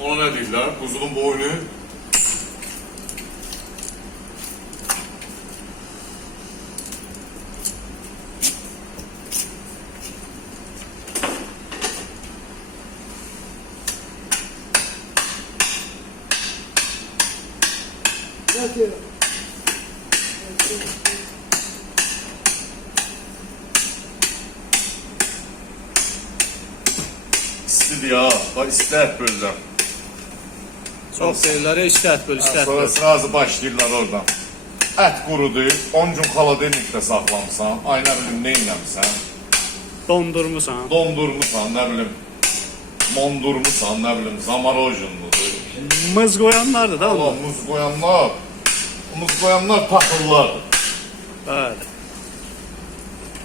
nə deyirlər? Quzunun boynu. Yatıyor. İstidir ya. Bax istər bölürəm. Çox deyirlər, işlət böl, işlət Sonra sırası başlayırlar oradan. Ət qurudur, 10 gün xaladenikdə saxlamısan, ay nə bilim nə eləmisən, Dondurmusan. dondurmusan, nə bilim, mondurmusan, nə bilim, zamarojinludur. Mız qoyanlardır da Allah onlar. muz qoyanlar, muz qoyanlar taxıllar. Bəli.